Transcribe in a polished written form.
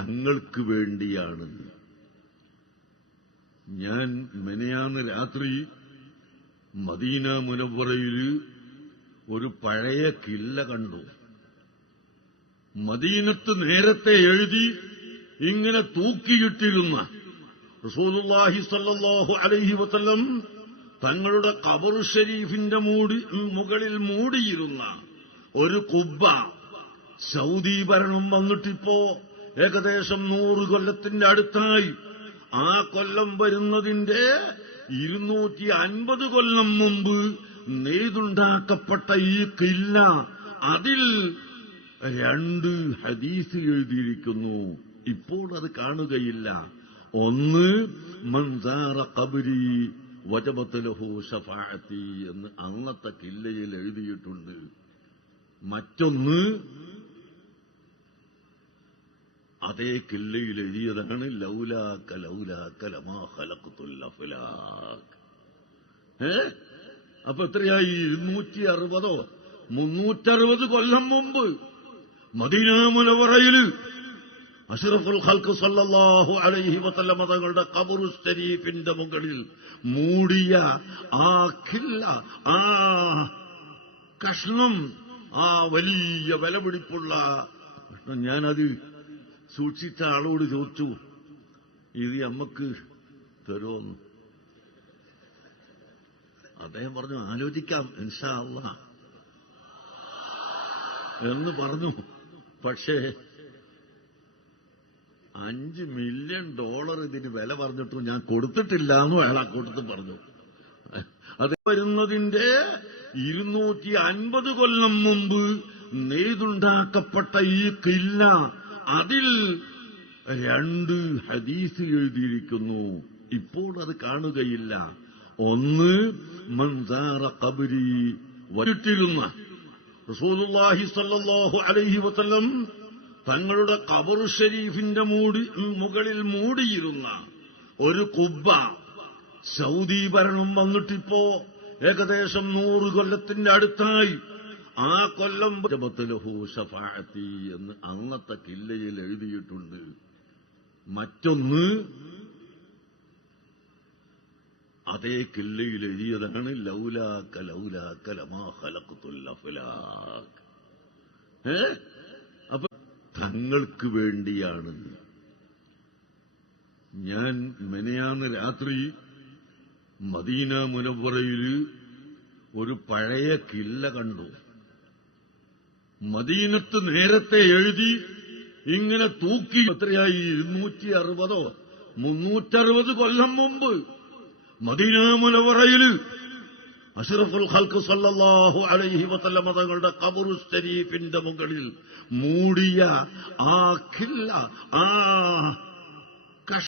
തങ്ങൾക്ക് വേണ്ടിയാണ്. ഞാൻ മെനയാന്ന് രാത്രി മദീന മുനവ്വറയിൽ ഒരു പഴയ കില്ല കണ്ടു. മദീനത്ത് നേരത്തെ എഴുതി ഇങ്ങനെ തൂക്കിയിട്ടിരുന്ന റസൂലുള്ളാഹി സ്വല്ലല്ലാഹു അലൈഹി വസല്ലം തങ്ങളുടെ ഖബർ ഷരീഫിന്റെ മുകളിൽ മൂടിയിരുന്ന ഒരു കുബ്ബ സൗദി ഭരണം വന്നിട്ടിപ്പോ ഏകദേശം 100 കൊല്ലത്തിന്റെ അടുത്തായി. ആ കൊല്ലം വരുന്നതിന്റെ 250 കൊല്ലം മുമ്പ് നെയ്തുണ്ടാക്കപ്പെട്ട ഈ കില്ല, അതിൽ 2 ഹദീസ് എഴുതിയിരിക്കുന്നു. ഇപ്പോൾ അത് കാണുകയില്ല. ഒന്ന്, മൻ സാറ ഖബ്രി വജബത് ലഹു ശഫാഅത്തി എന്ന് അന്നത്തെ കില്ലയിൽ എഴുതിയിട്ടുണ്ട്. മറ്റൊന്ന് അതേ കില്ലയിൽ എഴുതിയതാണ് ലൗലാക ലൗലാക ലമാ ഖലഖതുൽ അഫ്ലാഖ്. അപ്പൊ എത്രയായി? 260 360 കൊല്ലം മുമ്പ് മദീന മുനവ്വറയിൽ അഷ്റഫുൽ ഖൽഖ് സല്ലല്ലാഹു അലൈഹി വസല്ലം തങ്ങളുടെ ഖബർ ശരീഫിന്റെ മുകളിൽ മൂടിയ ആ ഖില്ല, ആ കഷ്ണം, ആ വലിയ വിലപിടിപ്പുള്ള കഷ്ണം, ഞാനത് സൂക്ഷിച്ച ആളോട് ചോദിച്ചു, ഇത് നമ്മക്ക് തരുമോന്ന്. അദ്ദേഹം പറഞ്ഞു, ആലോചിക്കാം ഇൻഷാ അല്ലാഹ് എന്ന് പറഞ്ഞു. പക്ഷേ $5 മില്യൺ ഇതിന് വില പറഞ്ഞിട്ടും ഞാൻ കൊടുത്തിട്ടില്ല എന്ന് അയാൾ കൊടുത്ത് പറഞ്ഞു. അത് വരുന്നതിന്റെ 250 കൊല്ലം മുമ്പ് നെയ്തുണ്ടാക്കപ്പെട്ട ഈ കില്ല, അതിൽ 2 ഹദീസ് എഴുതിയിരിക്കുന്നു. ഇപ്പോൾ അത് കാണുകയില്ല. ഒന്ന്, മൻ സാറ ഖബ്രി വജിട്ടിരുന്ന റസൂലുള്ളാഹി സ്വല്ലല്ലാഹു അലൈഹി വസല്ലം തങ്ങളുടെ ഖബർ ഷരീഫിന്റെ മുകളിൽ മൂടിയിരുന്ന ഒരു കുബ്ബ സൗദി ഭരണം വന്നിട്ടിപ്പോ ഏകദേശം 100 കൊല്ലത്തിന്റെ അടുത്തായി. ആ കൊല്ലം വജബത് ലഹു ശഫാഅത്തി എന്ന് അന്നത്തെ കില്ലയിൽ എഴുതിയിട്ടുണ്ട്. മറ്റൊന്ന് അതേ കില്ലയിൽ എഴുതിയതാണ് ലൗലാക ലൗലാക ലമാ ഖലഖതുൽ അഫ്ലാഖ്. അപ്പൊ തങ്ങൾക്ക് വേണ്ടിയാണ്. ഞാൻ മെനയാന്ന് രാത്രി മദീന മുനവ്വറയിൽ ഒരു പഴയ കില്ല കണ്ടു. മദീനത്ത് നേരത്തെ എഴുതി ഇങ്ങനെ തൂക്കി എത്രയായി? 260 360 കൊല്ലം മുമ്പ് മദീന മുനവ്വറയിൽ അഷ്റഫുൽ ഖൽഖ് സല്ലല്ലാഹു അലൈഹി വസല്ലം തങ്ങളുടെ ഖബർ ശരീഫിന്റെ മുകളിൽ മൂടിയ ആ ഖില്ല, ആ